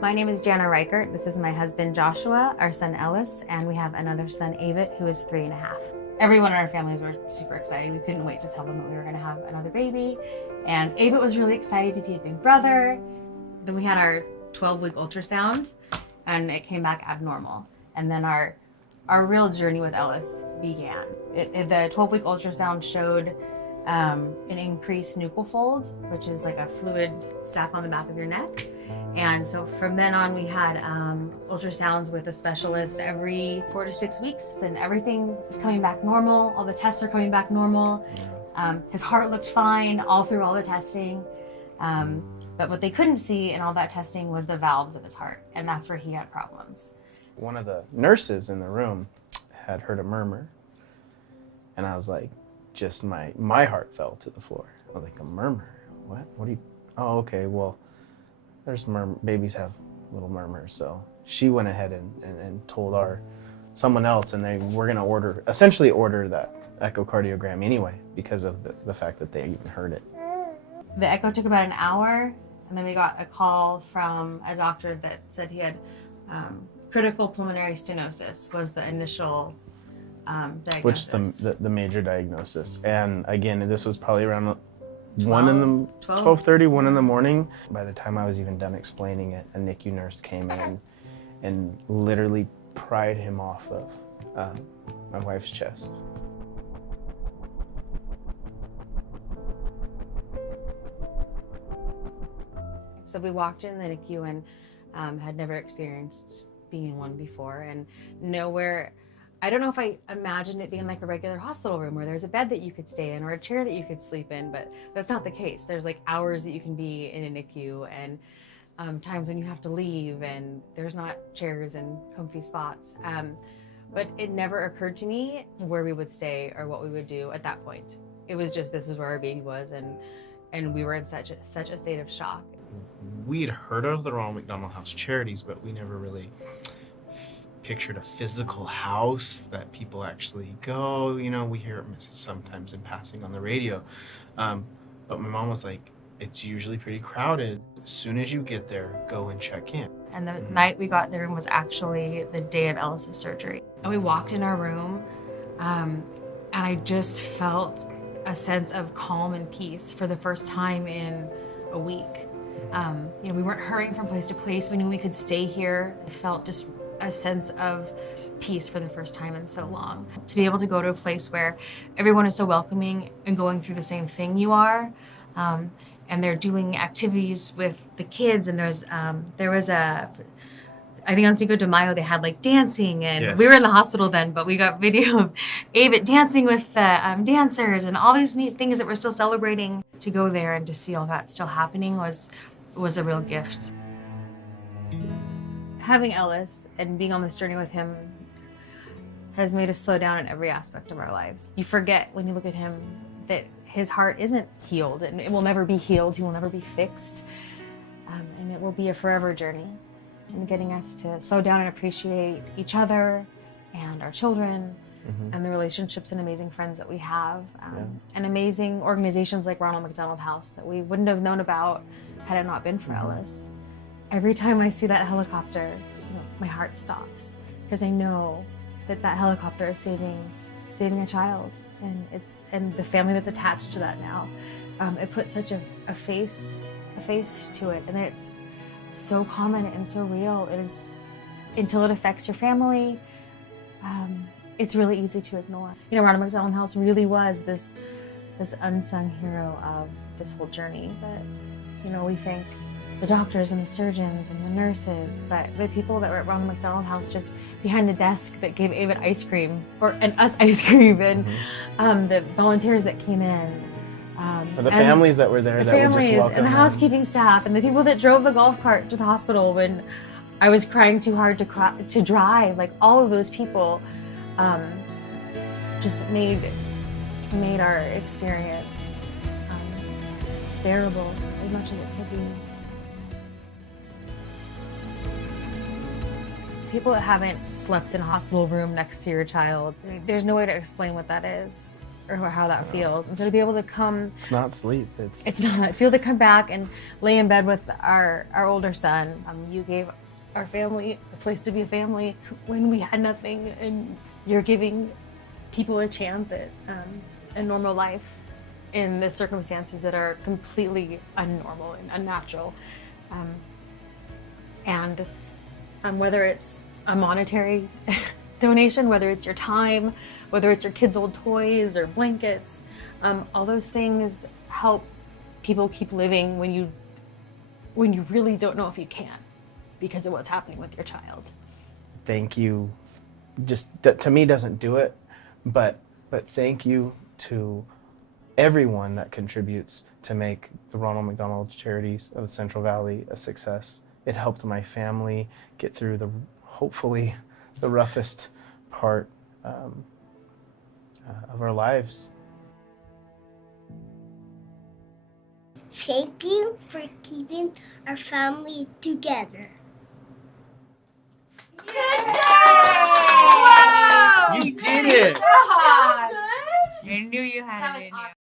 My name is Jana Reichert. This is my husband, Joshua, our son, Ellis, and we have another son, Avit, who is 3.5. Everyone in our families were super excited. We couldn't wait to tell them that we were going to have another baby. And Avit was really excited to be a big brother. Then we had our 12-week ultrasound, and it came back abnormal. And then our real journey with Ellis began. The 12-week ultrasound showed an increased nuchal fold, which is like a fluid sac on the back of your neck. And so from then on, we had ultrasounds with a specialist every 4 to 6 weeks, and everything is coming back normal. All the tests are coming back normal. His heart looked fine all through all the testing. But what they couldn't see in all that testing was the valves of his heart, and that's where he had problems. One of the nurses in the room had heard a murmur, and I was like, just my heart fell to the floor. I was like, a murmur? What do you, oh, okay, well, there's babies have little murmurs. So she went ahead and told someone else, and they were gonna essentially order that echocardiogram anyway, because of the fact that they even heard it. The echo took about an hour, and then we got a call from a doctor that said he had critical pulmonary stenosis was the initial diagnosis. Which the major diagnosis. And again, this was probably around 12:30, 1 in the morning. By the time I was even done explaining it, a NICU nurse came in and literally pried him off of my wife's chest. So we walked in the NICU and had never experienced being in one before, and nowhere. I don't know if I imagined it being like a regular hospital room where there's a bed that you could stay in or a chair that you could sleep in, but that's not the case. There's like hours that you can be in a NICU, and times when you have to leave, and there's not chairs and comfy spots. But it never occurred to me where we would stay or what we would do at that point. It was just, this is where our baby was, and we were in such a state of shock. We'd heard of the Ronald McDonald House Charities, but we never really pictured a physical house that people actually go. You know, we hear it sometimes in passing on the radio. But my mom was like, it's usually pretty crowded. As soon as you get there, go and check in. And the night we got there was actually the day of Ellis's surgery. And we walked in our room, and I just felt a sense of calm and peace for the first time in a week. You know, we weren't hurrying from place to place. We knew we could stay here. I felt just a sense of peace for the first time in so long. To be able to go to a place where everyone is so welcoming and going through the same thing you are, and they're doing activities with the kids, and there was I think on Cinco de Mayo they had like dancing, and yes. We were in the hospital then, but we got video of Avit dancing with the dancers and all these neat things that we're still celebrating. To go there and to see all that still happening was a real gift. Having Ellis and being on this journey with him has made us slow down in every aspect of our lives. You forget when you look at him that his heart isn't healed, and it will never be healed. He will never be fixed, and it will be a forever journey. And getting us to slow down and appreciate each other and our children, and the relationships and amazing friends that we have, and amazing organizations like Ronald McDonald House that we wouldn't have known about had it not been for Ellis. Every time I see that helicopter, my heart stops, because I know that helicopter is saving a child, and the family that's attached to that now. It puts such a face to it, and it's so common and so real. It is, until it affects your family, it's really easy to ignore. Ronald McDonald House really was this unsung hero of this whole journey that, we thank the doctors and the surgeons and the nurses, but the people that were at Ronald McDonald House just behind the desk that gave Avit ice cream, and us ice cream, and the volunteers that came in. The families that were there, that would just welcome and the housekeeping staff, and the people that drove the golf cart to the hospital when I was crying too hard to drive. Like, all of those people just made our experience bearable as much as it could be. People that haven't slept in a hospital room next to your child, there's no way to explain what that is. or how that feels. And so to be able to come, It's not sleep. it's not, to be able to come back and lay in bed with our older son. You gave our family a place to be a family when we had nothing, and you're giving people a chance at a normal life in the circumstances that are completely unnormal and unnatural. And whether it's a monetary donation, whether it's your time, whether it's your kids' old toys or blankets, all those things help people keep living when you really don't know if you can because of what's happening with your child. Thank you. Just to me doesn't do it, but thank you to everyone that contributes to make the Ronald McDonald Charities of the Central Valley a success. It helped my family get through hopefully the roughest part of our lives. Thank you for keeping our family together. Good job! You did it! I knew you had it in you.